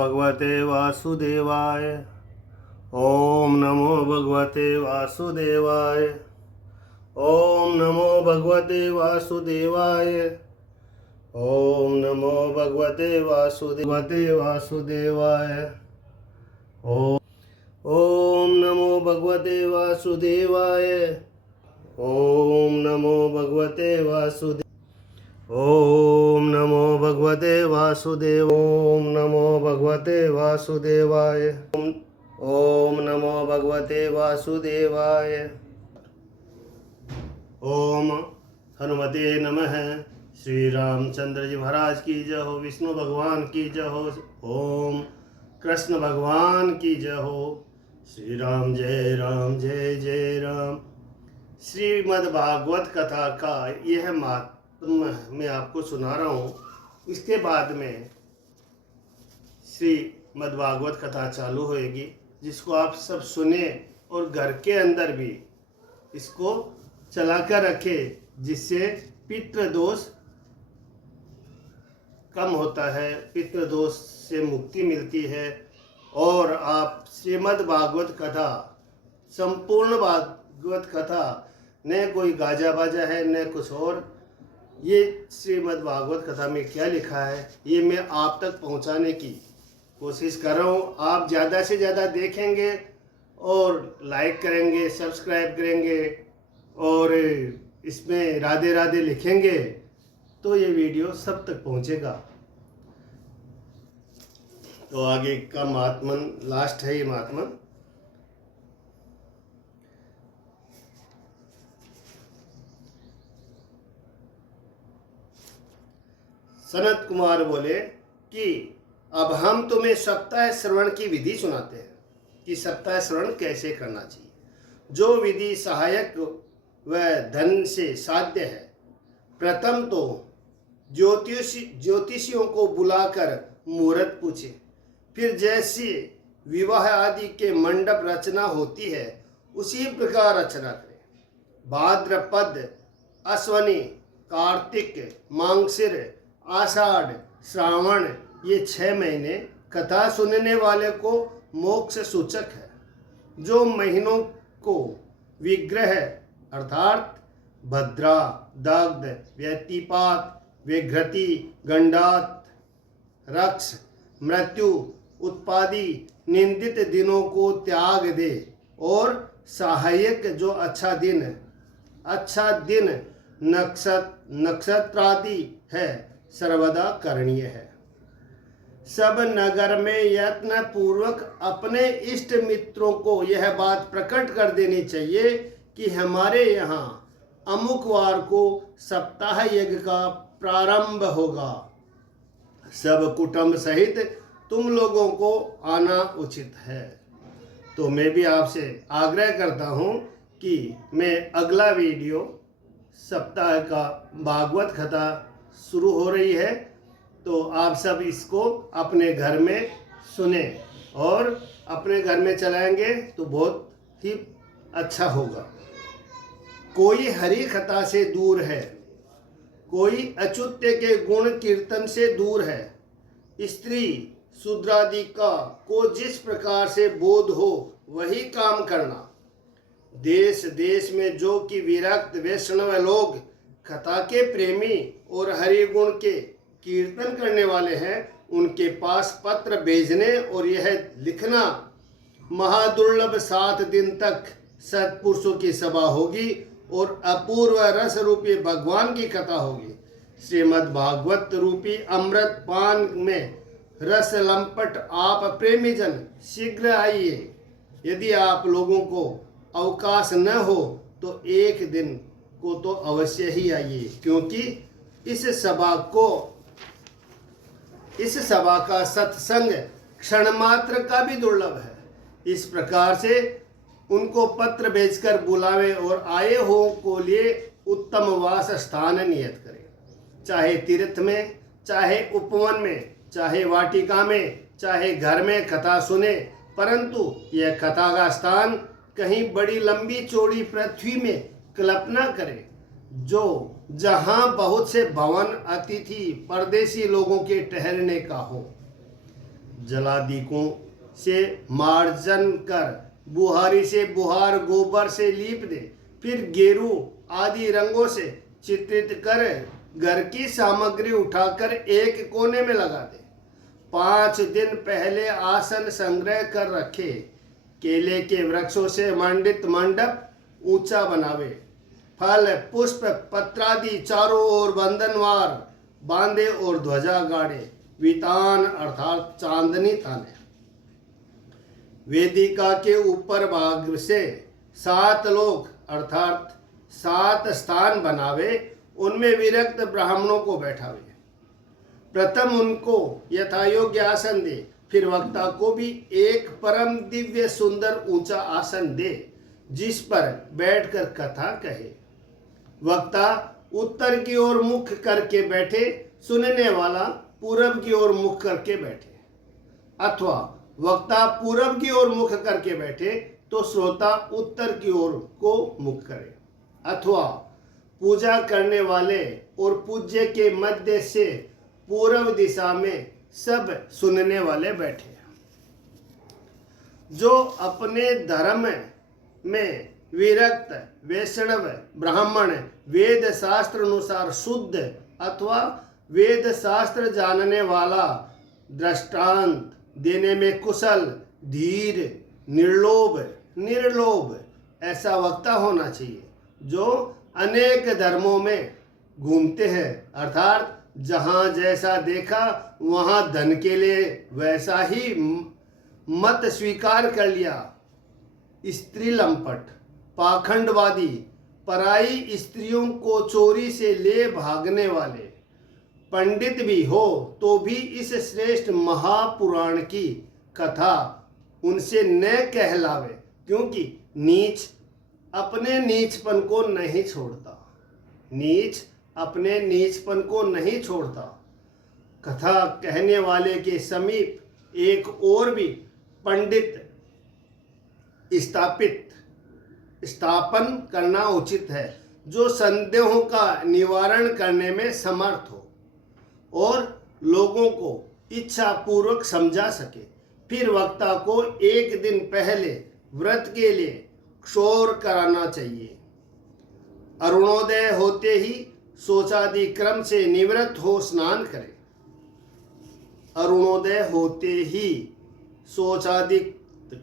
भगवते वासुदेवाय। ओम नमो भगवते वासुदेवाय। ओम नमो भगवते वासुदेवाय। ओम नमो भगवते वासुदेवाय। ओम नमो भगवते वासुदेवाय। ओम नमो भगवते वासुदेवाय। ओम नमो भगवते वासुदेव। ओम नमो भगवते वासुदेवाय। ओम नमो भगवते वासुदेवाय। ओम हनुमते नमः। श्री रामचंद्र जी महाराज की जय हो। विष्णु भगवान की जय हो। ओम कृष्ण भगवान की जय हो। श्री राम जय राम जय जय राम। श्रीमद् भागवत कथा का यह महात्म्य मैं आपको सुना रहा हूँ। इसके बाद में श्रीमद् भागवत कथा चालू होएगी, जिसको आप सब सुने और घर के अंदर भी इसको चलाकर रखें, जिससे पितृदोष कम होता है, पितृदोष से मुक्ति मिलती है। और आप श्रीमद् भागवत कथा, संपूर्ण भागवत कथा, न कोई गाजा बाजा है न कुछ और, ये श्रीमद् भागवत कथा में क्या लिखा है ये मैं आप तक पहुंचाने की कोशिश कर रहा हूँ। आप ज़्यादा से ज़्यादा देखेंगे और लाइक करेंगे, सब्सक्राइब करेंगे और इसमें राधे राधे लिखेंगे तो ये वीडियो सब तक पहुंचेगा। तो आगे का महात्मन लास्ट है ये महात्मन। सनत कुमार बोले कि अब हम तुम्हें सप्ताह श्रवण की विधि सुनाते हैं कि सप्ताह श्रवण कैसे करना चाहिए, जो विधि सहायक व धन से साध्य है। प्रथम तो ज्योतिषियों को बुलाकर मुहूर्त पूछे, फिर जैसे विवाह आदि के मंडप रचना होती है उसी प्रकार रचना करें। भाद्रपद, अश्वनी, कार्तिक, मांगसिर, आषाढ़, श्रावण, ये 6 महीने कथा सुनने वाले को मोक्ष सूचक है। जो महीनों को विग्रह अर्थात भद्रा, दग्ध, व्यतिपात, विघ्रति, गंडात, रक्ष, मृत्यु उत्पादी निंदित दिनों को त्याग दे और सहायक जो अच्छा दिन नक्षत्रादि है सर्वदा करणीय है। सब नगर में यत्न पूर्वक अपने इष्ट मित्रों को यह बात प्रकट कर देनी चाहिए कि हमारे यहाँ अमुक वार को सप्ताह यज्ञ का प्रारंभ होगा। सब कुटुंब सहित तुम लोगों को आना उचित है। तो मैं भी आपसे आग्रह करता हूँ कि मैं अगला वीडियो, सप्ताह का भागवत कथा शुरू हो रही है, तो आप सब इसको अपने घर में सुने और अपने घर में चलाएंगे तो बहुत ही अच्छा होगा। कोई हरि कथा से दूर है, कोई अच्युत्य के गुण कीर्तन से दूर है। स्त्री शूद्रादि का को जिस प्रकार से बोध हो वही काम करना। देश देश में जो कि विरक्त वैष्णव लोग कथा के प्रेमी और हरि गुण के कीर्तन करने वाले हैं, उनके पास पत्र भेजने और यह लिखना, महादुर्लभ 7 दिन तक सत्पुरुषों की सभा होगी और अपूर्व रस रूपी भगवान की कथा होगी। श्रीमद् भागवत रूपी अमृत पान में रस लंपट आप प्रेमी जन शीघ्र आइए। यदि आप लोगों को अवकाश न हो तो एक दिन को तो अवश्य ही आइए, क्योंकि इस सभा का सत्संग क्षण मात्र का भी दुर्लभ है। इस प्रकार से उनको पत्र भेजकर बुलावे और आए हो को लिए उत्तम वास स्थान नियत करें। चाहे तीर्थ में, चाहे उपवन में, चाहे वाटिका में, चाहे घर में कथा सुने, परंतु यह कथा का स्थान कहीं बड़ी लंबी चौड़ी पृथ्वी में कल्पना करें, जो जहां बहुत से भवन, अतिथि, परदेशी लोगों के ठहरने का हो। जलादीकों से मार्जन कर बुहारी से बुहार गोबर से लीप दे, फिर गेरू आदि रंगों से चित्रित कर घर की सामग्री उठाकर एक कोने में लगा दे। 5 दिन पहले आसन संग्रह कर रखे केले के वृक्षों से मंडित मंडप ऊंचा बनावे। फल पुष्प पत्रादि चारों ओर बंधनवार बांधे और ध्वजा गाड़े। वितान अर्थात चांदनी ताने। वेदिका के ऊपर भाग से 7 लोक अर्थात 7 स्थान बनावे, उनमें विरक्त ब्राह्मणों को बैठावे। प्रथम उनको यथायोग्य आसन दे, फिर वक्ता को भी एक परम दिव्य सुंदर ऊंचा आसन दे जिस पर बैठकर कथा कहे। वक्ता उत्तर की ओर मुख करके बैठे, सुनने वाला पूरब की ओर मुख करके बैठे, अथवा वक्ता पूरब की ओर मुख करके बैठे तो श्रोता उत्तर की ओर को मुख करे, अथवा पूजा करने वाले और पूज्य के मध्य से पूर्व दिशा में सब सुनने वाले बैठे। जो अपने धर्म में विरक्त वैष्णव ब्राह्मण वेद शास्त्र अनुसार शुद्ध अथवा वेद शास्त्र जानने वाला, दृष्टांत देने में कुशल, धीर, निर्लोभ ऐसा वक्ता होना चाहिए, जो अनेक धर्मों में घूमते हैं, अर्थात जहां जैसा देखा वहां धन के लिए वैसा ही मत स्वीकार कर लिया। स्त्री लंपट, पाखंडवादी, पराई स्त्रियों को चोरी से ले भागने वाले, पंडित भी हो तो भी इस श्रेष्ठ महापुराण की कथा उनसे न कहलावे, क्योंकि नीच अपने नीचपन को नहीं छोड़ता। नीच अपने नीचपन को नहीं छोड़ता। कथा कहने वाले के समीप एक और भी पंडित स्थापन करना उचित है, जो संदेहों का निवारण करने में समर्थ हो और लोगों को इच्छा पूर्वक समझा सके। फिर वक्ता को एक दिन पहले व्रत के लिए क्षौर कराना चाहिए। अरुणोदय होते ही शौचादि क्रम से निवृत्त हो स्नान करे। अरुणोदय होते ही शौचादि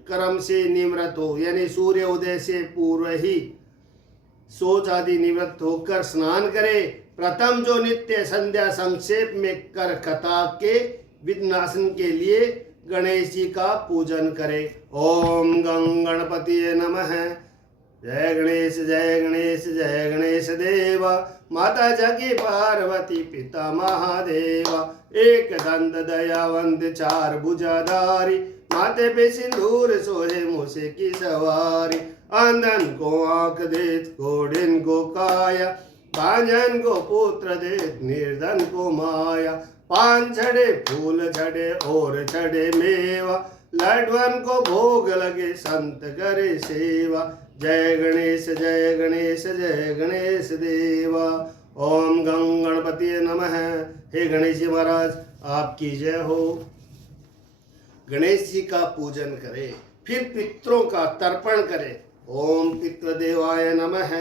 क्रम से निवृत्त हो, यानी सूर्य उदय से पूर्व ही शौच आदि निवृत्त होकर स्नान करे। प्रथम जो नित्य संध्या संक्षेप में कर कथा के विघ्नाशन के लिए गणेश जी का पूजन करे। ओम गं गणपतिये नमः। जय गणेश जय गणेश जय गणेश देवा। माता जगी पार्वती पिता महादेवा। एक दंत दयावंत चार भुजाधारी। माथे पे सिंदूर सोहे मूसे की सवारी। अंधन को आंख देत घोड़िन को काया। बांझन को पुत्र देत निर्धन को माया। पान छड़े फूल छड़े और छड़े मेवा। लड्डवन को भोग लगे संत करे सेवा। जय गणेश जय गणेश जय गणेश देवा। ओम गं गणपतिये नमः। हे गणेश जी महाराज आपकी जय हो। गणेश जी का पूजन करें, फिर पितरों का तर्पण करें। ओम पितृदेवाय नमः।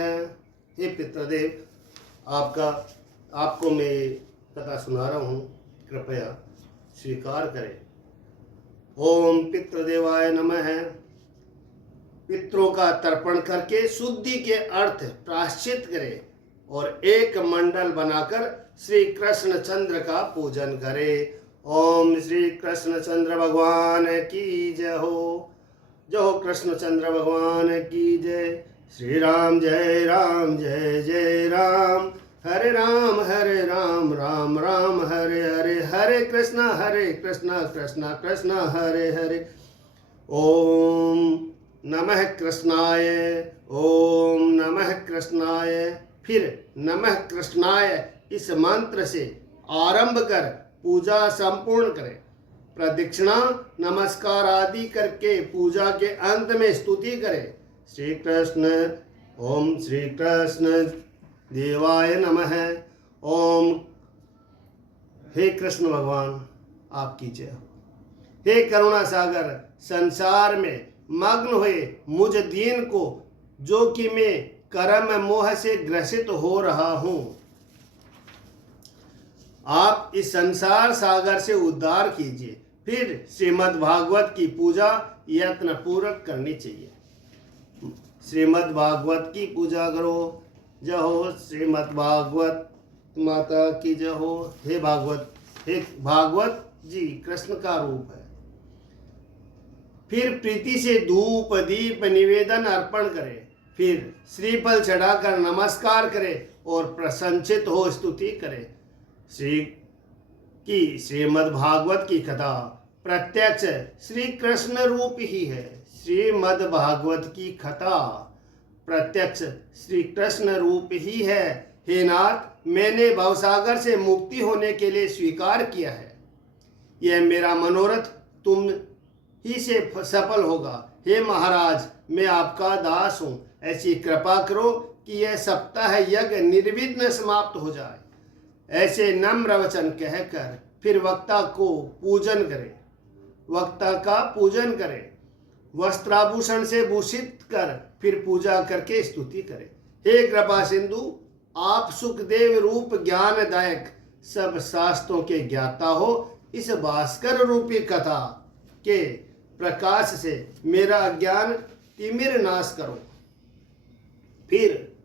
हे पितृदेव, आपको मैं कथा सुना रहा हूँ, कृपया स्वीकार करें। ओम पितृदेवाय नमः। पितरों का तर्पण करके शुद्धि के अर्थ प्रायश्चित करें और एक मंडल बनाकर श्री कृष्ण चंद्र का पूजन करें। ओम श्री कृष्ण चंद्र भगवान की जय हो। जय हो कृष्ण चंद्र भगवान की जय। श्री राम जय जय राम। हरे राम राम राम हरे हरे। हरे कृष्णा कृष्णा कृष्णा हरे हरे। ओम नमः कृष्णाय। ओम नमः कृष्णाय। फिर नमः कृष्णाय इस मंत्र से आरंभ कर पूजा संपूर्ण करें। प्रदक्षिणा नमस्कार आदि करके पूजा के अंत में स्तुति करें। श्री कृष्ण ओम श्री कृष्ण देवाय नमः। ओम हे कृष्ण भगवान आपकी जय हो। हे करुणा सागर, संसार में मग्न हुए मुझ दीन को, जो कि मैं कर्म मोह से ग्रसित हो रहा हूं, आप इस संसार सागर से उद्धार कीजिए। फिर श्रीमद् भागवत की पूजा यत्न पूर्वक करनी चाहिए। श्रीमद् भागवत की पूजा करो। जय हो श्रीमद् भागवत माता की जय हो। हे भागवत, हे भागवत जी कृष्ण का रूप है। फिर प्रीति से धूप दीप निवेदन अर्पण करें। फिर श्रीफल चढ़ाकर नमस्कार करें और प्रसन्नचित हो स्तुति करें। श्रीमद् भागवत की कथा प्रत्यक्ष श्री कृष्ण रूप ही है। श्रीमद् भागवत की कथा प्रत्यक्ष श्री कृष्ण रूप ही है। हे नाथ, मैंने भवसागर से मुक्ति होने के लिए स्वीकार किया है। यह मेरा मनोरथ तुम ही से सफल होगा। हे महाराज, मैं आपका दास हूँ। ऐसी कृपा करो कि यह सप्ताह यज्ञ निर्विघ्न समाप्त हो जाए। ऐसे नम्र वचन कहकर फिर वक्ता का पूजन करें। वस्त्राभूषण से भूषित कर फिर पूजा करके स्तुति करें। हे कृपा सिंधु, आप सुखदेव रूप ज्ञानदायक सब शास्त्रों के ज्ञाता हो। इस भास्कर रूपी कथा के प्रकाश से मेरा अज्ञान तिमिर नाश करो। फिर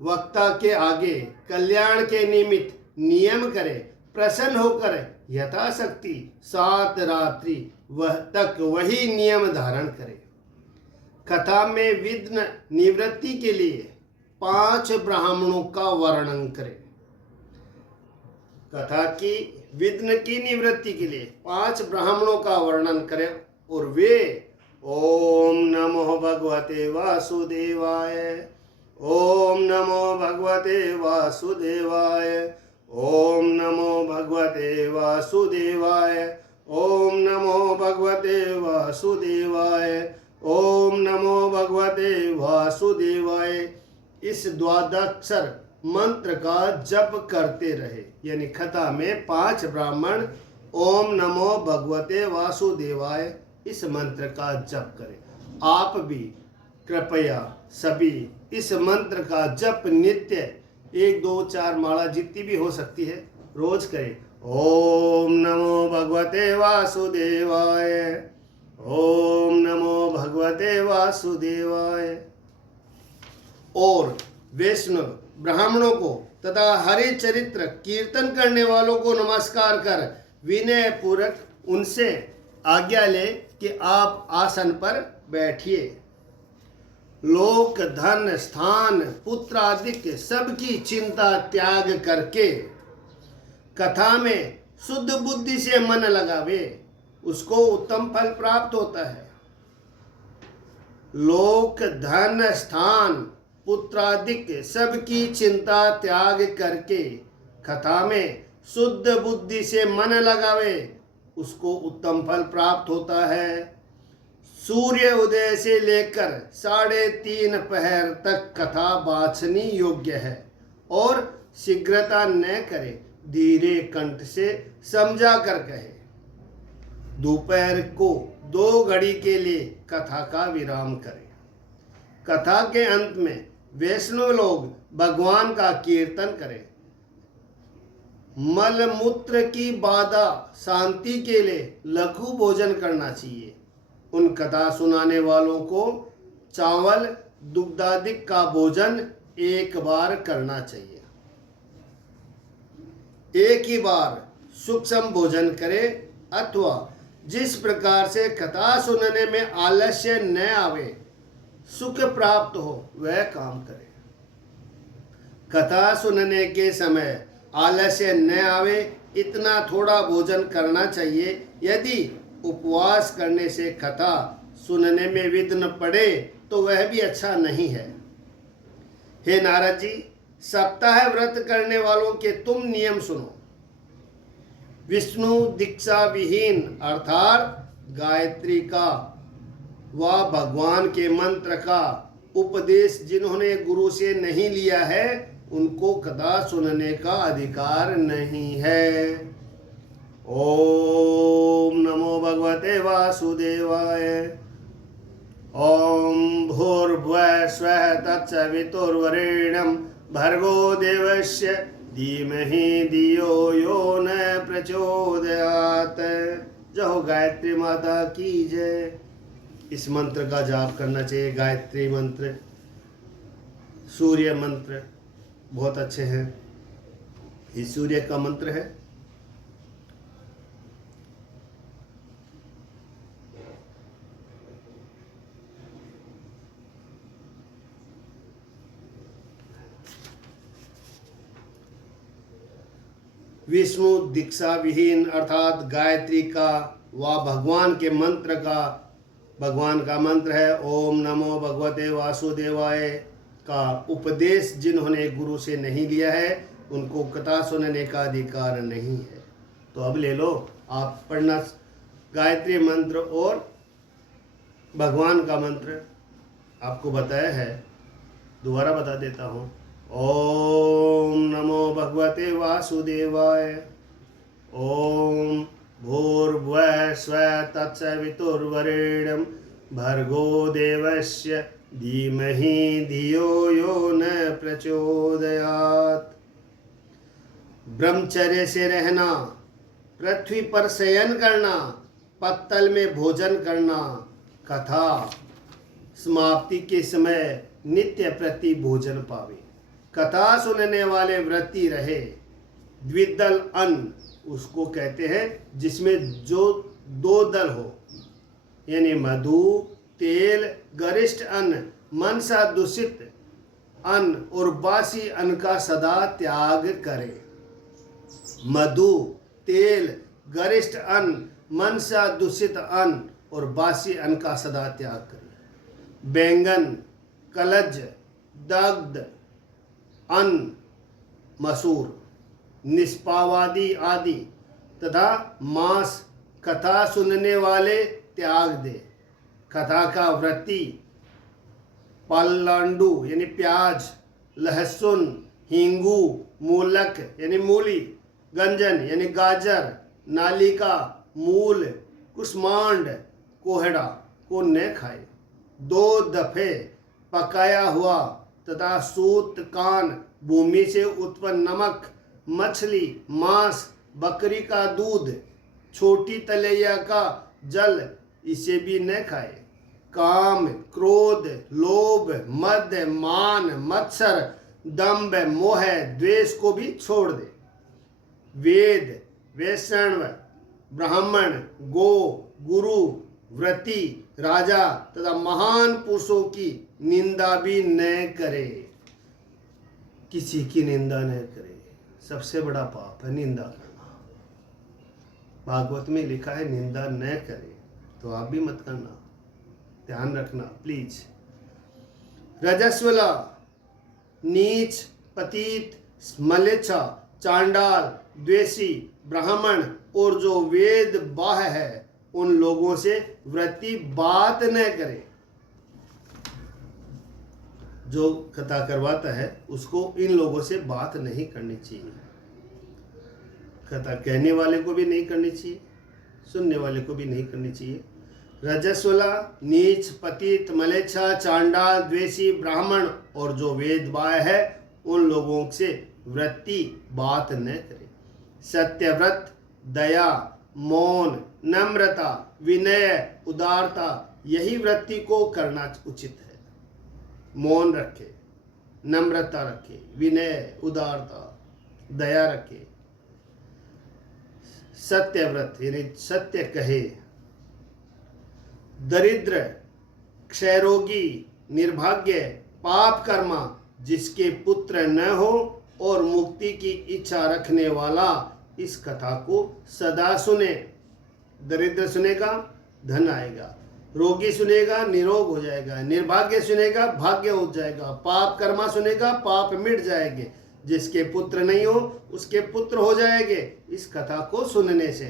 वक्ता के आगे कल्याण के निमित्त नियम करें। प्रसन्न होकर यथाशक्ति 7 रात्रि तक वही नियम धारण करें। कथा में विघ्न निवृत्ति के लिए 5 ब्राह्मणों का वर्णन करें। कथा की विघ्न की निवृत्ति के लिए 5 ब्राह्मणों का वर्णन करें और वे ओम नमो भगवते वासुदेवाय, ओम नमो भगवते वासुदेवाय, ओम नमो भगवते वासुदेवाय, ओम नमो भगवते वासुदेवाय, ओम नमो भगवते वासुदेवाय इस द्वादशाक्षर मंत्र का जप करते रहे। यानी कथा में 5 ब्राह्मण ओम नमो भगवते वासुदेवाय इस मंत्र का जप करें। आप भी कृपया सभी इस मंत्र का जप नित्य 1 2 4 माला जितनी भी हो सकती है रोज करें। ओम नमो भगवते वासुदेवाय, ओम नमो भगवते वासुदेवाय। और वैष्णव ब्राह्मणों को तथा हरि चरित्र कीर्तन करने वालों को नमस्कार कर विनय पूर्वक उनसे आज्ञा ले कि आप आसन पर बैठिए। लोक धन स्थान पुत्र आदि के सबकी चिंता त्याग करके कथा में शुद्ध बुद्धि से मन लगावे, उसको उत्तम फल प्राप्त होता है। लोक धन स्थान पुत्रादिक सबकी चिंता त्याग करके कथा में शुद्ध बुद्धि से मन लगावे, उसको उत्तम फल प्राप्त होता है। सूर्य उदय से लेकर 3:30 पहर तक कथा वाचनी योग्य है और शीघ्रता न करे, धीरे कंठ से समझा कर कहे। दोपहर को 2 घड़ी के लिए कथा का विराम करें। कथा के अंत में वैष्णव लोग भगवान का कीर्तन करें। मल मूत्र की बाधा शांति के लिए लघु भोजन करना चाहिए। उन कथा सुनाने वालों को चावल दुग्धादिक का भोजन एक बार करना चाहिए। एक ही बार सूक्ष्म भोजन करें अथवा जिस प्रकार से कथा सुनने में आलस्य न आवे, सुख प्राप्त हो वह काम करें। कथा सुनने के समय आलस्य न आवे इतना थोड़ा भोजन करना चाहिए। यदि उपवास करने से कथा सुनने में विघ्न पड़े तो वह भी अच्छा नहीं है। हे नारद जी, सप्ताह व्रत करने वालों के तुम नियम सुनो। विष्णु दीक्षा विहीन अर्थात गायत्री का व भगवान के मंत्र का उपदेश जिन्होंने गुरु से नहीं लिया है, उनको कथा सुनने का अधिकार नहीं है। ओम नमो भगवते वासुदेवाय। ओम भूर्भुवः स्वः तत्सवितुर्वरेण्यं भर्गो देवस्य धीमहि धियो यो न प्रचोदयात्। जय हो गायत्री माता की जय। इस मंत्र का जाप करना चाहिए। गायत्री मंत्र, सूर्य मंत्र बहुत अच्छे हैं। ये सूर्य का मंत्र है। विष्णु दीक्षा विहीन अर्थात गायत्री का व भगवान के मंत्र का, भगवान का मंत्र है ओम नमो भगवते वासुदेवाय का उपदेश जिन्होंने गुरु से नहीं लिया है उनको कथा सुनने का अधिकार नहीं है। तो अब ले लो, आप पढ़ना गायत्री मंत्र और भगवान का मंत्र आपको बताया है, दोबारा बता देता हूँ। ओम नमो भगवते वासुदेवाय। ओम भूर्भुवः स्वः तत्सवितुर्वरेण्यं भर्गो देवस्य धीमहि धियो यो न प्रचोदयात्। ब्रह्मचर्य से रहना, पृथ्वी पर शयन करना, पत्तल में भोजन करना, कथा समाप्ति के समय नित्य प्रति भोजन पावे, कथा सुनने वाले व्रती रहे। द्विदल अन्न उसको कहते हैं जिसमें जो दो दल हो, यानी मधु, तेल, गरिष्ठ अन्न, मन सा दूषित अन्न और बासी अन्न का सदा त्याग करे। मधु, तेल, गरिष्ठ अन्न, मन सा दूषित अन्न और बासी अन्न का सदा त्याग करे। बैंगन, कलज, दग्ध अन्न, मसूर, निष्पावादी आदि तथा मांस कथा सुनने वाले त्याग दे। कथा का व्रती पल्लांडू यानी प्याज, लहसुन, हींगू, मूलक यानी मूली, गंजन यानी गाजर, नालिका, मूल, कुष्मांड, कोहड़ा को न खाए। 2 दफे पकाया हुआ तथा सूत, कान, भूमि से उत्पन्न नमक, मछली, मांस, बकरी का दूध, छोटी तलैया का जल इसे भी न खाए। काम, क्रोध, लोभ, मद, मान, मत्सर, दंभ, मोह, द्वेष को भी छोड़ दे। वेद, वैष्णव, ब्राह्मण, गो, गुरु, व्रती, राजा तथा महान पुरुषों की निंदा भी न करे। किसी की निंदा न करे, सबसे बड़ा पाप है निंदा करना। भागवत में लिखा है निंदा न करे, तो आप भी मत करना, ध्यान रखना प्लीज। रजस्वला, नीच, पतित, म्लेच्छ, चांडाल, द्वेषी, ब्राह्मण और जो वेद बाह्य है उन लोगों से व्रती बात न करे। जो कथा करवाता है उसको इन लोगों से बात नहीं करनी चाहिए। कथा कहने वाले को भी नहीं करनी चाहिए, सुनने वाले को भी नहीं करनी चाहिए। रजस्वला, नीच, पतित, म्लेच्छ, चांडाल, द्वेषी, ब्राह्मण और जो वेद बाह्य है उन लोगों से व्रती बात न करे। सत्यव्रत, दया, मौन, नम्रता, विनय, उदारता यही व्रती को करना उचित है। मौन रखे, नम्रता रखे, विनय, उदारता, दया रखे, सत्यव्रत यानी सत्य कहे। दरिद्र, क्षयरोगी, निर्भाग्य, पाप कर्मा जिसके पुत्र न हो और मुक्ति की इच्छा रखने वाला इस कथा को सदा सुने। दरिद्र सुनेगा धन आएगा, रोगी सुनेगा निरोग हो जाएगा, निर्भाग्य सुनेगा भाग्य हो जाएगा, पाप कर्मा सुनेगा पाप मिट जाएंगे, जिसके पुत्र नहीं हो उसके पुत्र हो जाएंगे इस कथा को सुनने से।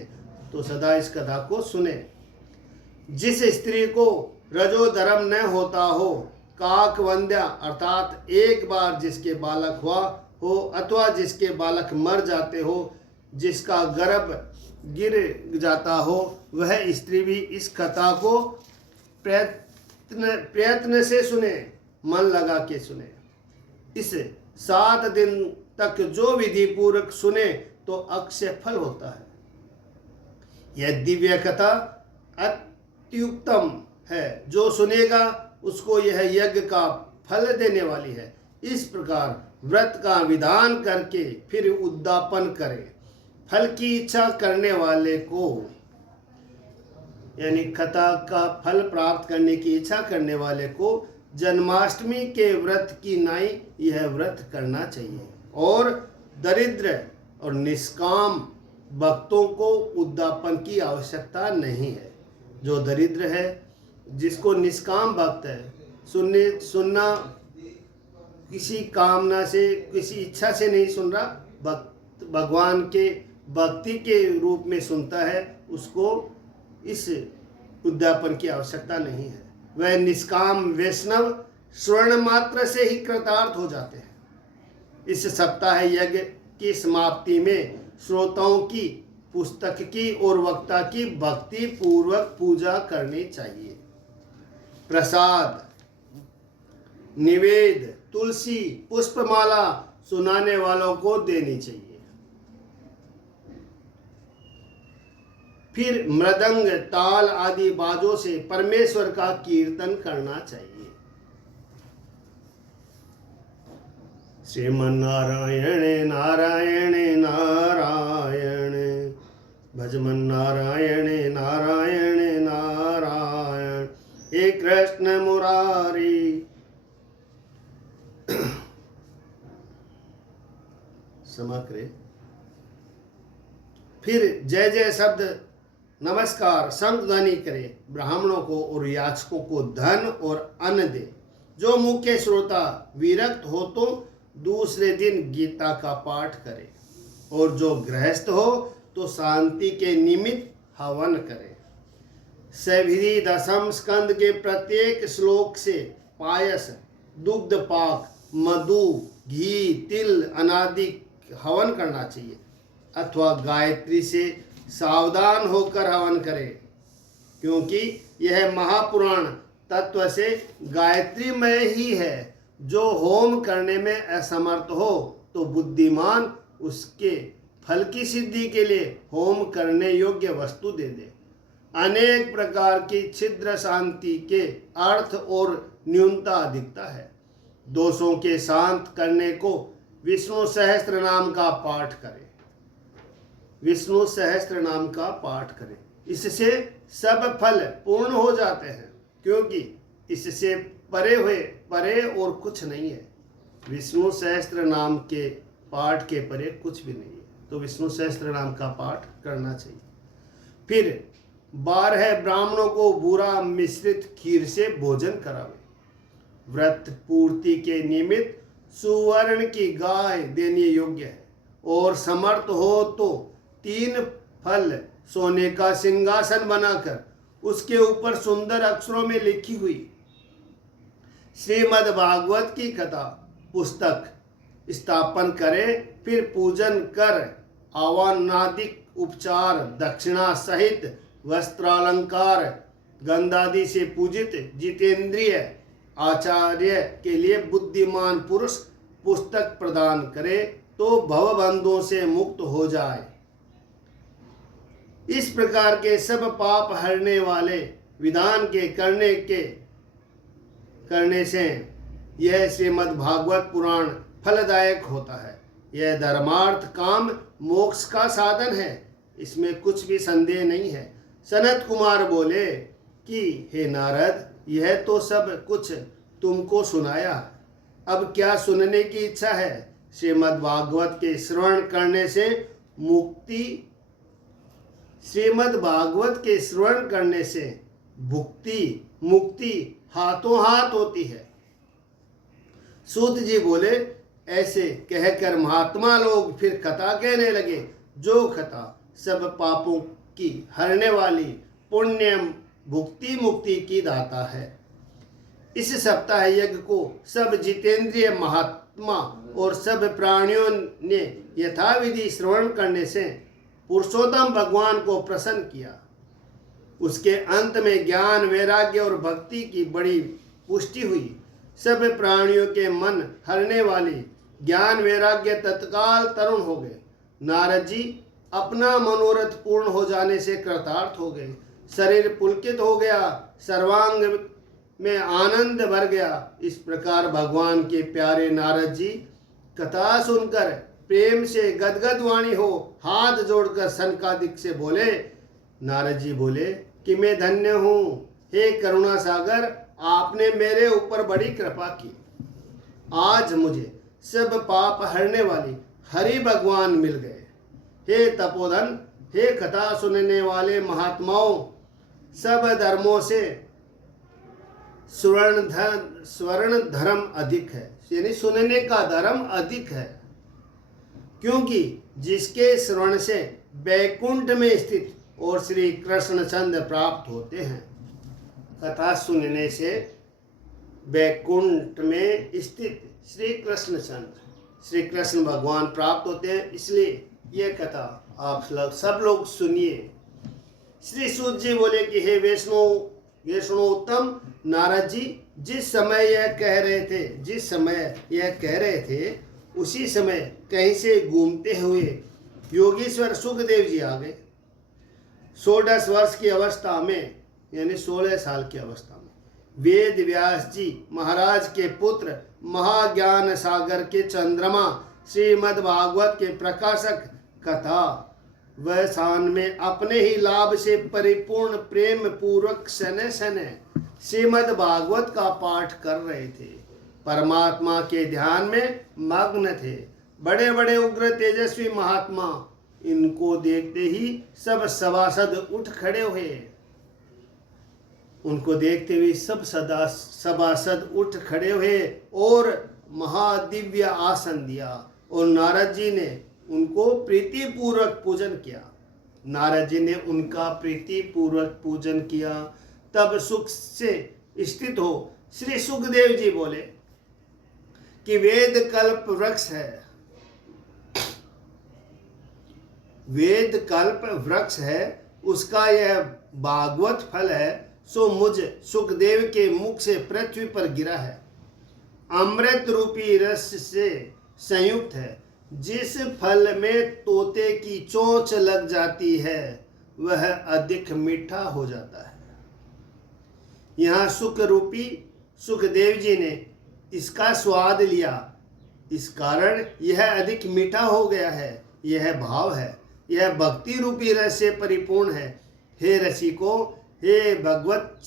तो सदा इस कथा को सुने। जिस स्त्री को रजो धर्म न होता हो, काकवंद्या अर्थात एक बार जिसके बालक हुआ हो अथवा जिसके बालक मर जाते हो, जिसका गर्भ गिर जाता हो, वह स्त्री भी इस कथा को प्रयत्न से सुने, मन लगा के सुने। इस 7 दिन तक जो विधि पूर्वक सुने तो अक्षय फल होता है। यह दिव्य कथा अत्युत्तम है, जो सुनेगा उसको यह यज्ञ का फल देने वाली है। इस प्रकार व्रत का विधान करके फिर उद्यापन करें। फल की इच्छा करने वाले को, यानी कथा का फल प्राप्त करने की इच्छा करने वाले को जन्माष्टमी के व्रत की नाई यह व्रत करना चाहिए। और दरिद्र और निष्काम भक्तों को उद्यापन की आवश्यकता नहीं है। जो दरिद्र है, जिसको निष्काम भक्त है, सुनना किसी कामना से, किसी इच्छा से नहीं सुन रहा, भगवान के भक्ति के रूप में सुनता है, उसको इस उद्यापन की आवश्यकता नहीं है। वह निष्काम वैष्णव स्वर्ण मात्र से ही कृतार्थ हो जाते हैं। इस सप्ताह यज्ञ की समाप्ति में श्रोताओं की, पुस्तक की और वक्ता की भक्ति पूर्वक पूजा करनी चाहिए। प्रसाद, निवेद, तुलसी, पुष्पमाला सुनाने वालों को देनी चाहिए। फिर मृदंग, ताल आदि बाजों से परमेश्वर का कीर्तन करना चाहिए। श्रीमन्नारायण नारायण नारायण, भजमन नारायण नारायण नारायण, हे कृष्ण मुरारी। क्षमा करे। फिर जय जय शब्द, नमस्कार, शंख ध्वनि करे, ब्राह्मणों को और याचकों को धन और अन्न दे। जो मुख्य श्रोता विरक्त हो तो दूसरे दिन गीता का पाठ करे, और जो गृहस्थ हो तो शांति के निमित्त हवन करे। सविधि दशम स्कंद के प्रत्येक श्लोक से पायस, दुग्ध पाक, मधु, घी, तिल अनादि हवन करना चाहिए, अथवा गायत्री से सावधान होकर हवन करें, क्योंकि यह महापुराण तत्व से गायत्रीमय ही है। जो होम करने में असमर्थ हो तो बुद्धिमान उसके फल की सिद्धि के लिए होम करने योग्य वस्तु दे दे। अनेक प्रकार की छिद्र शांति के अर्थ और न्यूनता अधिकता है। दोषों के शांत करने को विष्णु सहस्त्र नाम का पाठ करें। विष्णु सहस्त्र नाम का पाठ करें, इससे सब फल पूर्ण हो जाते हैं, क्योंकि इससे परे और कुछ नहीं है। विष्णु सहस्त्र नाम के पाठ के परे कुछ भी नहीं है, तो विष्णु सहस्त्र नाम का पाठ करना चाहिए। फिर 12 ब्राह्मणों को बुरा मिश्रित खीर से भोजन करावे। व्रत पूर्ति के निमित्त सुवर्ण की गाय देने योग्य है, और समर्थ हो तो 3 फल सोने का सिंहासन बनाकर उसके ऊपर सुंदर अक्षरों में लिखी हुई श्रीमद् भागवत की कथा पुस्तक स्थापन करें। फिर पूजन कर आवानादिक उपचार, दक्षिणा सहित वस्त्रालंकार, गंधादि से पूजित जितेंद्रिय आचार्य के लिए बुद्धिमान पुरुष पुस्तक प्रदान करे तो भवबंधों से मुक्त हो जाए। इस प्रकार के सब पाप हरने वाले विधान के करने से यह श्रीमद् भागवत पुराण फलदायक होता है। यह धर्मार्थ काम मोक्ष का साधन है, इसमें कुछ भी संदेह नहीं है। सनत कुमार बोले कि हे नारद, यह तो सब कुछ तुमको सुनाया, अब क्या सुनने की इच्छा है? श्रीमद् भागवत के श्रवण करने से मुक्ति हाथों हाथ होती है। सूत जी बोले, ऐसे कहकर महात्मा लोग फिर कथा कहने लगे, जो कथा सब पापों की हरने वाली पुण्य भुक्ति मुक्ति की दाता है। इस सप्ताह यज्ञ को सब जितेंद्रिय महात्मा और सब प्राणियों ने यथाविधि श्रवण करने से पुरुषोत्तम भगवान को प्रसन्न किया। उसके अंत में ज्ञान, वैराग्य और भक्ति की बड़ी पुष्टि हुई। सब प्राणियों के मन हरने वाली ज्ञान वैराग्य तत्काल तरुण हो गए। नारद जी अपना मनोरथ पूर्ण हो जाने से कृतार्थ हो गए। शरीर पुलकित हो गया, सर्वांग में आनंद भर गया। इस प्रकार भगवान के प्यारे नारद जी कथा सुनकर प्रेम से गदगद वाणी हो हाथ जोड़कर सनकादिक से बोले। नारद जी बोले कि मैं धन्य हूँ, हे करुणा सागर, आपने मेरे ऊपर बड़ी कृपा की। आज मुझे सब पाप हरने वाली हरि भगवान मिल गए। हे तपोधन, हे कथा सुनने वाले महात्माओं, सब धर्मों से स्वर्ण धर्म अधिक है, यानी सुनने का धर्म अधिक है, क्योंकि जिसके श्रवण से बैकुंठ में स्थित और श्री कृष्ण चंद्र प्राप्त होते हैं। कथा सुनने से बैकुंठ में स्थित श्री कृष्ण चंद्र, श्री कृष्ण भगवान प्राप्त होते हैं। इसलिए यह कथा आप सब लोग सुनिए। श्री सूत जी बोले कि हे वैष्णवोत्तम नारद जी, जिस समय यह कह रहे थे उसी समय कहीं से घूमते हुए योगीश्वर सुखदेव जी आ गए। 16 वर्ष की अवस्था में, यानी 16 साल की अवस्था में, वेद व्यास जी महाराज के पुत्र, महाज्ञान सागर के चंद्रमा, श्रीमद् भागवत के प्रकाशक, कथा व शान में अपने ही लाभ से परिपूर्ण प्रेम पूर्वक सने श्रीमद् भागवत का पाठ कर रहे थे। परमात्मा के ध्यान में मग्न थे। बड़े बड़े उग्र तेजस्वी महात्मा, इनको देखते ही सब सभासद उठ खड़े हुए। उनको देखते हुए सब सभासद उठ खड़े हुए और महादिव्य आसन दिया और नारद जी ने उनको प्रीतिपूर्वक पूजन किया। नारद जी ने उनका प्रीतिपूर्वक पूजन किया। तब सुख से स्थित हो श्री सुखदेव जी बोले कि वेद कल्प वृक्ष है, वेद कल्प वृक्ष है, उसका यह भागवत फल है, सो मुझ सुखदेव के मुख से पृथ्वी पर गिरा है। अमृत रूपी रस से संयुक्त है। जिस फल में तोते की चोंच लग जाती है वह अधिक मीठा हो जाता है। यहाँ सुख रूपी सुखदेव जी ने इसका स्वाद लिया, इस कारण यह अधिक मीठा हो गया है। यह भाव है, यह भक्ति रूपी रस से परिपूर्ण है। हे रसिको, हे भगवत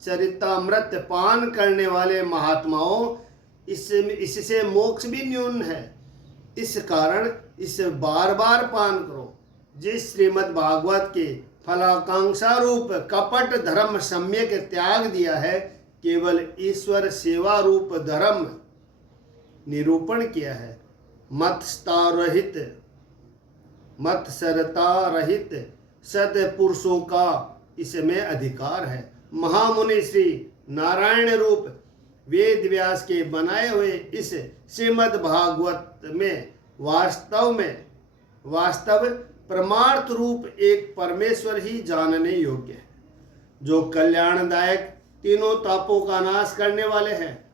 चरितामृत पान करने वाले महात्माओं, इससे मोक्ष भी न्यून है। इस कारण इसे बार बार पान करो। जिस श्रीमद् भागवत के फलाकांक्षा रूप कपट धर्म सम्यक त्याग दिया है, केवल ईश्वर सेवा रूप धर्म निरूपण किया है। मत्सरता रहित सत्पुरुषों का इसमें अधिकार है। महामुनि श्री नारायण रूप वेद व्यास के बनाए हुए इस श्रीमद् भागवत में वास्तव परमार्थ रूप एक परमेश्वर ही जानने योग्य है, जो कल्याणदायक तीनों तापों का नाश करने वाले हैं।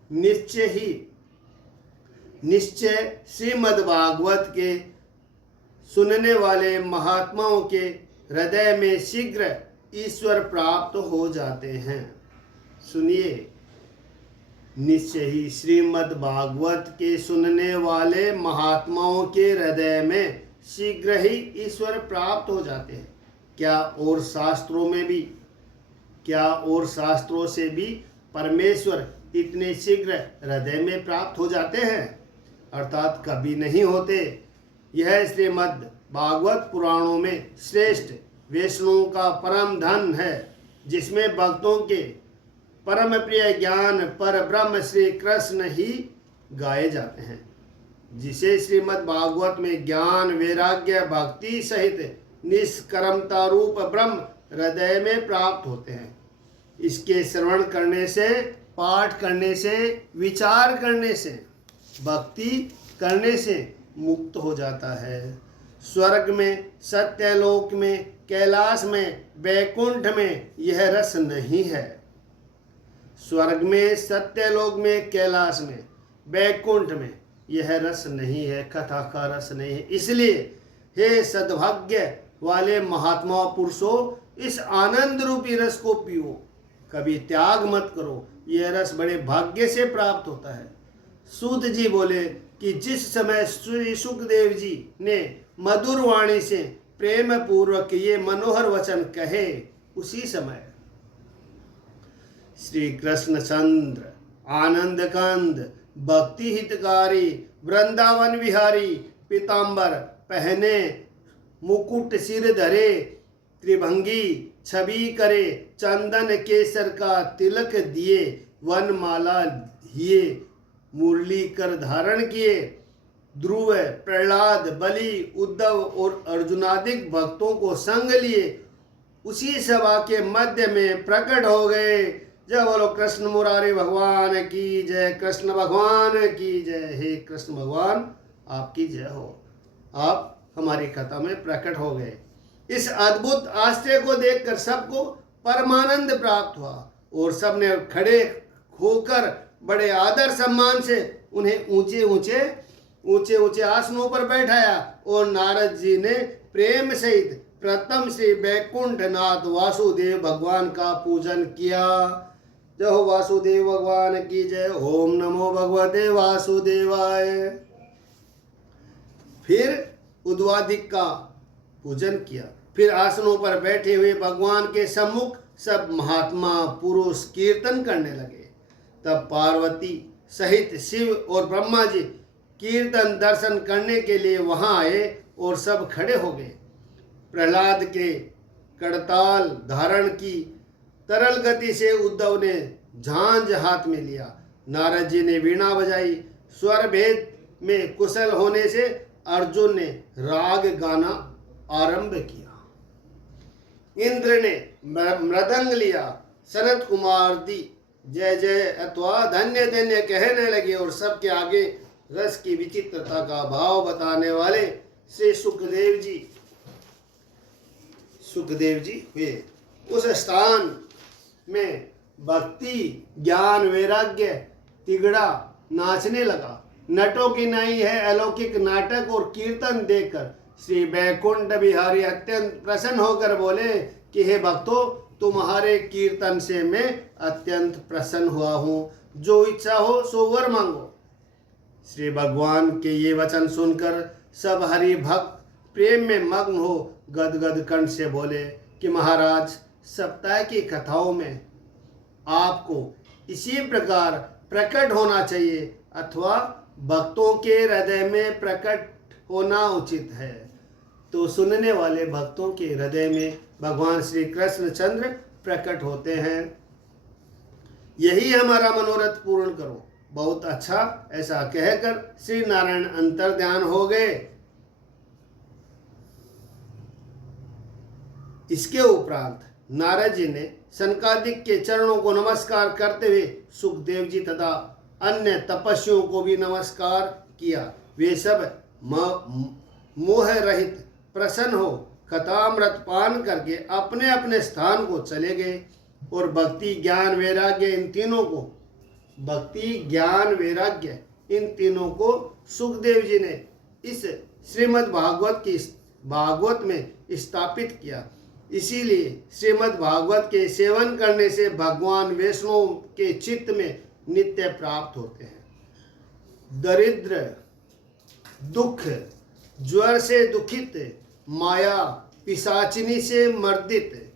निश्चय श्रीमद् भागवत के सुनने वाले महात्माओं के हृदय में शीघ्र ईश्वर प्राप्त हो जाते हैं। सुनिए, निश्चय ही श्रीमद् भागवत के सुनने वाले महात्माओं के हृदय में शीघ्र ही ईश्वर प्राप्त हो जाते हैं। क्या और शास्त्रों से भी परमेश्वर इतने शीघ्र हृदय में प्राप्त हो जाते हैं? अर्थात कभी नहीं होते। यह श्रीमद् भागवत पुराणों में श्रेष्ठ वैष्णवों का परम धन है, जिसमें भक्तों के परम प्रिय ज्ञान पर ब्रह्म श्री कृष्ण ही गाए जाते हैं, जिसे श्रीमद् भागवत में ज्ञान वैराग्य भक्ति सहित निष्कर्मता रूप ब्रह्म हृदय में प्राप्त होते हैं। इसके श्रवण करने से, पाठ करने से, विचार करने से, भक्ति करने से मुक्त हो जाता है। स्वर्ग में, सत्यलोक में, कैलाश में, वैकुंठ में यह रस नहीं है। स्वर्ग में, सत्यलोक में, कैलाश में, वैकुंठ में यह रस नहीं है, कथा का रस नहीं है। इसलिए हे सद्भाग्य वाले महात्मा पुरुषों, इस आनंद रूपी रस को पियो, कभी त्याग मत करो। यह रस बड़े भाग्य से प्राप्त होता है। सूत जी बोले कि जिस समय श्री सुखदेव जी ने मधुर वाणी से प्रेम पूर्वक ये मनोहर वचन कहे, उसी समय श्री कृष्णचंद्र आनंद कंद भक्ति हितकारी वृंदावन विहारी पीतांबर पहने मुकुट सिर धरे त्रिभंगी छवि करे चंदन केसर का तिलक दिए वनमाला हिए मुरली कर धारण किए ध्रुव प्रहलाद बलि उद्धव और अर्जुनादिक भक्तों को संग लिए उसी सभा के मध्य में प्रकट हो गए। जय बोलो कृष्ण मुरारी भगवान की जय, कृष्ण भगवान की जय। हे कृष्ण भगवान आपकी जय हो, आप हमारी कथा में प्रकट हो गए। इस अद्भुत आश्चर्य को देखकर सबको परमानंद प्राप्त हुआ और सबने खड़े होकर बड़े आदर सम्मान से उन्हें ऊंचे ऊंचे आसनों पर बैठाया और नारद जी ने प्रेम सहित प्रथम श्री वैकुंठ नाथ वासुदेव भगवान का पूजन किया। जय हो वासुदेव भगवान की जय। ओम नमो भगवते वासुदेवाय। फिर उद्वादिक का पूजन किया। फिर आसनों पर बैठे हुए भगवान के सम्मुख सब महात्मा पुरुष कीर्तन करने लगे। तब पार्वती सहित शिव और ब्रह्मा जी कीर्तन दर्शन करने के लिए वहां आए और सब खड़े हो गए। प्रहलाद के कड़ताल धारण की तरल गति से उद्धव ने झांझ हाथ में लिया। नारद जी ने वीणा बजाई। स्वर भेद में कुशल होने से अर्जुन ने राग गाना आरंभ किया। इंद्र ने मृदंग लिया। सनत कुमार दी जय जय अथवा धन्य धन्य कहने लगे और सबके आगे रस की विचित्रता का भाव बताने वाले श्री सुखदेव जी हुए। उस स्थान में भक्ति ज्ञान वैराग्य तिगड़ा नाचने लगा। नटों की नहीं है अलौकिक नाटक और कीर्तन देखकर श्री वैकुंठ बिहारी अत्यंत प्रसन्न होकर बोले कि हे भक्तों, तुम्हारे कीर्तन से मैं अत्यंत प्रसन्न हुआ हूँ। जो इच्छा हो सो वर मांगो। श्री भगवान के ये वचन सुनकर सब हरि भक्त प्रेम में मग्न हो गदगद कंठ से बोले कि महाराज, सप्ताह की कथाओं में आपको इसी प्रकार प्रकट होना चाहिए अथवा भक्तों के हृदय में प्रकट होना उचित है। तो सुनने वाले भक्तों के हृदय में भगवान श्री कृष्णचंद्र प्रकट होते हैं। यही हमारा मनोरथ पूर्ण करो। बहुत अच्छा, ऐसा कहकर श्री नारायण अंतर ध्यान हो गए। इसके उपरांत नारद जी ने सनकादिक के चरणों को नमस्कार करते हुए सुखदेव जी तथा अन्य तपस्वियों को भी नमस्कार किया। वे सब मोह रहित प्रसन्न हो कथामृत पान करके अपने अपने स्थान को चले गए और भक्ति ज्ञान वैराग्य इन तीनों को सुखदेव जी ने इस श्रीमद् भागवत में स्थापित किया। इसीलिए श्रीमद् भागवत के सेवन करने से भगवान वैष्णव के चित्त में नित्य प्राप्त होते हैं। दरिद्र दुख ज्वर से दुखित माया पिशाचिनी से मर्दित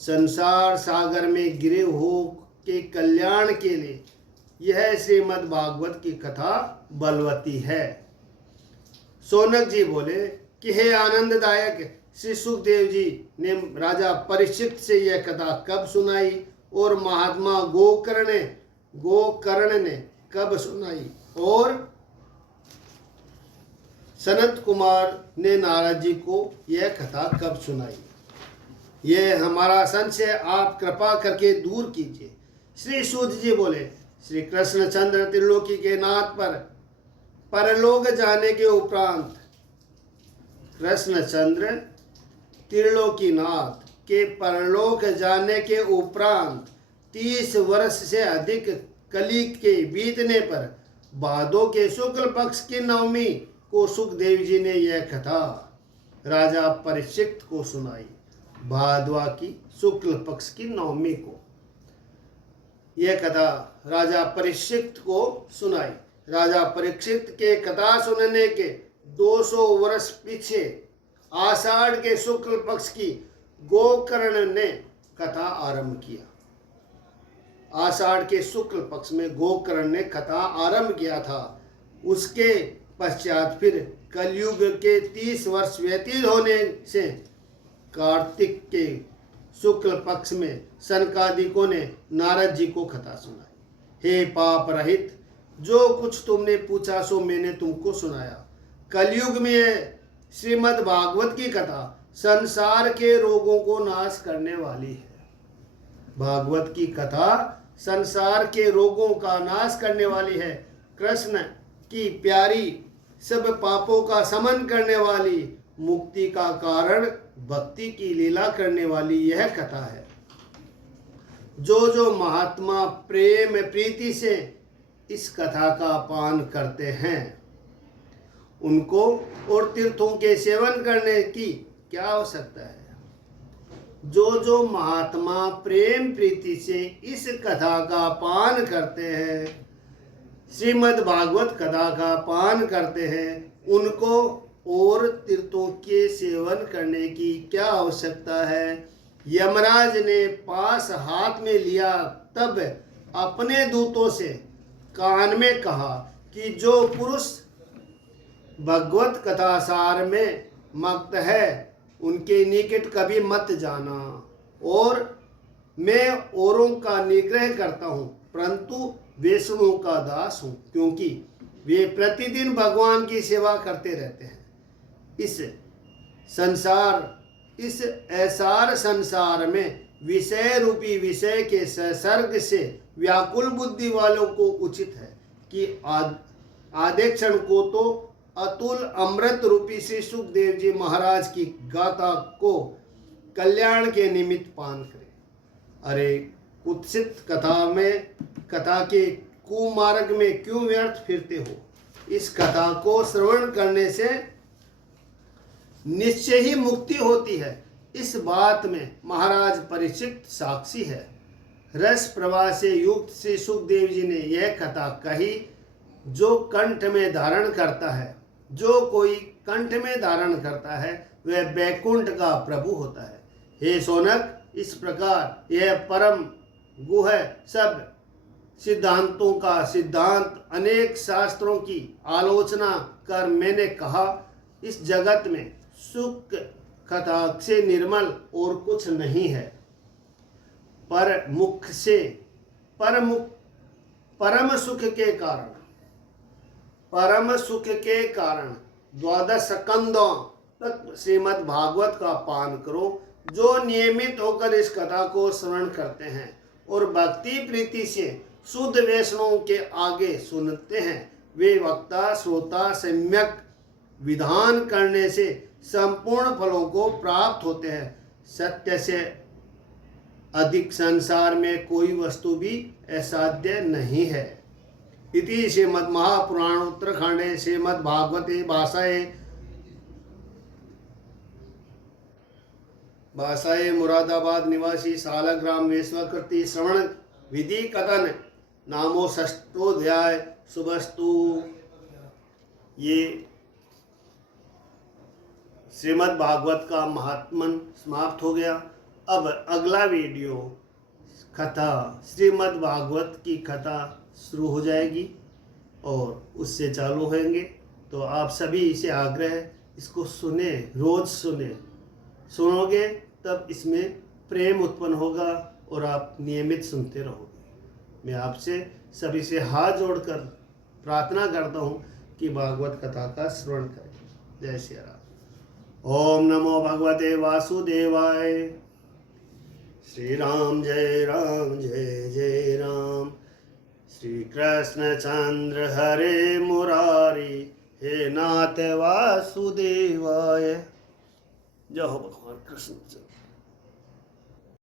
संसार सागर में गिरे हो के कल्याण के लिए यह श्रीमद् भागवत की कथा बलवती है। सोनक जी बोले कि हे आनंददायक, श्री सुखदेव जी ने राजा परीक्षित से यह कथा कब सुनाई और महात्मा गोकर्ण ने कब सुनाई और सनत कुमार ने नारद जी को यह कथा कब सुनाई? यह हमारा संशय आप कृपा करके दूर कीजिए। श्री सूत जी बोले, श्री कृष्णचंद्र त्रिलोकी के नाथ पर परलोक जाने के उपरांत कृष्णचंद्र त्रिलोकीनाथ के परलोक जाने के उपरांत 30 वर्ष से अधिक कली के बीतने पर भादों के शुक्ल पक्ष की नवमी को सुखदेव जी ने यह कथा राजा परीक्षित को सुनाई। भादवा की शुक्ल पक्ष की नवमी को यह कथा राजा परीक्षित को सुनाई। राजा परीक्षित के कथा सुनने के 200 वर्ष पीछे आषाढ़ के शुक्ल पक्ष की गोकर्ण ने कथा आरंभ किया। आषाढ़ के शुक्ल पक्ष में गोकर्ण ने कथा आरंभ किया था। उसके पश्चात फिर कलयुग के 30 वर्ष व्यतीत होने से कार्तिक के शुक्ल पक्ष में सनकादिकों ने नारद जी को कथा सुनाई। हे पाप रहित, जो कुछ तुमने पूछा सो मैंने तुमको सुनाया। कलयुग में श्रीमद् भागवत की कथा संसार के रोगों को नाश करने वाली है। भागवत की कथा संसार के रोगों का नाश करने वाली है। कृष्ण की प्यारी, सब पापों का समन करने वाली, मुक्ति का कारण भक्ति की लीला करने वाली यह कथा है। जो जो महात्मा प्रेम प्रीति से इस कथा का पान करते हैं उनको और तीर्थों के सेवन करने की क्या आवश्यकता है। जो जो महात्मा प्रेम प्रीति से इस कथा का पान करते हैं, श्रीमद् भागवत कथा का पान करते हैं, उनको और तीर्थों के सेवन करने की क्या आवश्यकता है। यमराज ने पास हाथ में लिया तब अपने दूतों से कान में कहा कि जो पुरुष भगवत कथा सार में मक्त है उनके निकट कभी मत जाना। और मैं औरों का निग्रह करता हूँ परंतु वैष्णवों का दास हूँ, क्योंकि वे प्रतिदिन भगवान की सेवा करते रहते हैं। इस ऐसार संसार में विषय रूपी विषय के संसर्ग से व्याकुल बुद्धि वालों को उचित है कि आधे क्षण को तो अतुल अमृत रूपी श्री सुखदेव जी महाराज की गाथा को कल्याण के निमित्त पान करें। अरे कुत्सित कथा के कुमार्ग में क्यों व्यर्थ फिरते हो। इस कथा को श्रवण करने से निश्चय ही मुक्ति होती है। इस बात में महाराज परीक्षित साक्षी है। रस प्रवाह से युक्त श्री सुखदेव जी ने यह कथा कही। जो कंठ में धारण करता है, जो कोई कंठ में धारण करता है वह बैकुंठ का प्रभु होता है। हे सोनक, इस प्रकार यह परम गुह सब सिद्धांतों का सिद्धांत अनेक शास्त्रों की आलोचना कर मैंने कहा। इस जगत में सुख कथा से निर्मल और कुछ नहीं है। परम सुख के कारण 12 स्कंदों तक श्रीमद् भागवत का पान करो। जो नियमित होकर इस कथा को श्रवण करते हैं और भक्ति प्रीति से शुद्ध वैष्णवों के आगे सुनते हैं, वे वक्ता श्रोता सम्यक विधान करने से संपूर्ण फलों को प्राप्त होते हैं। सत्य से अधिक संसार में कोई वस्तु भी असाध्य नहीं है। इति श्रीमद् महापुराण उत्तरखंडे श्रीमद् भागवते भाषाए मुरादाबाद निवासी सालग्राम वेश्वकृति श्रवण विधि कथन नामो षष्ठोध्याय शुभस्तु। ये श्रीमद् भागवत का महात्मन समाप्त हो गया। अब अगला वीडियो कथा श्रीमद् भागवत की कथा शुरू हो जाएगी और उससे चालू होंगे। तो आप सभी से आग्रह है, इसको सुने, रोज सुनोगे तब इसमें प्रेम उत्पन्न होगा और आप नियमित सुनते रहोगे। मैं आपसे सभी से हाथ जोड़कर प्रार्थना करता हूँ कि भागवत कथा का श्रवण करें। जय श्री राम। ओम नमो भगवते वासुदेवाय। श्री राम जय राम जय जय राम। श्री कृष्ण चंद्र हरे मुरारी। हे नाथ वासुदेवाय। जय हो भगवान कृष्ण।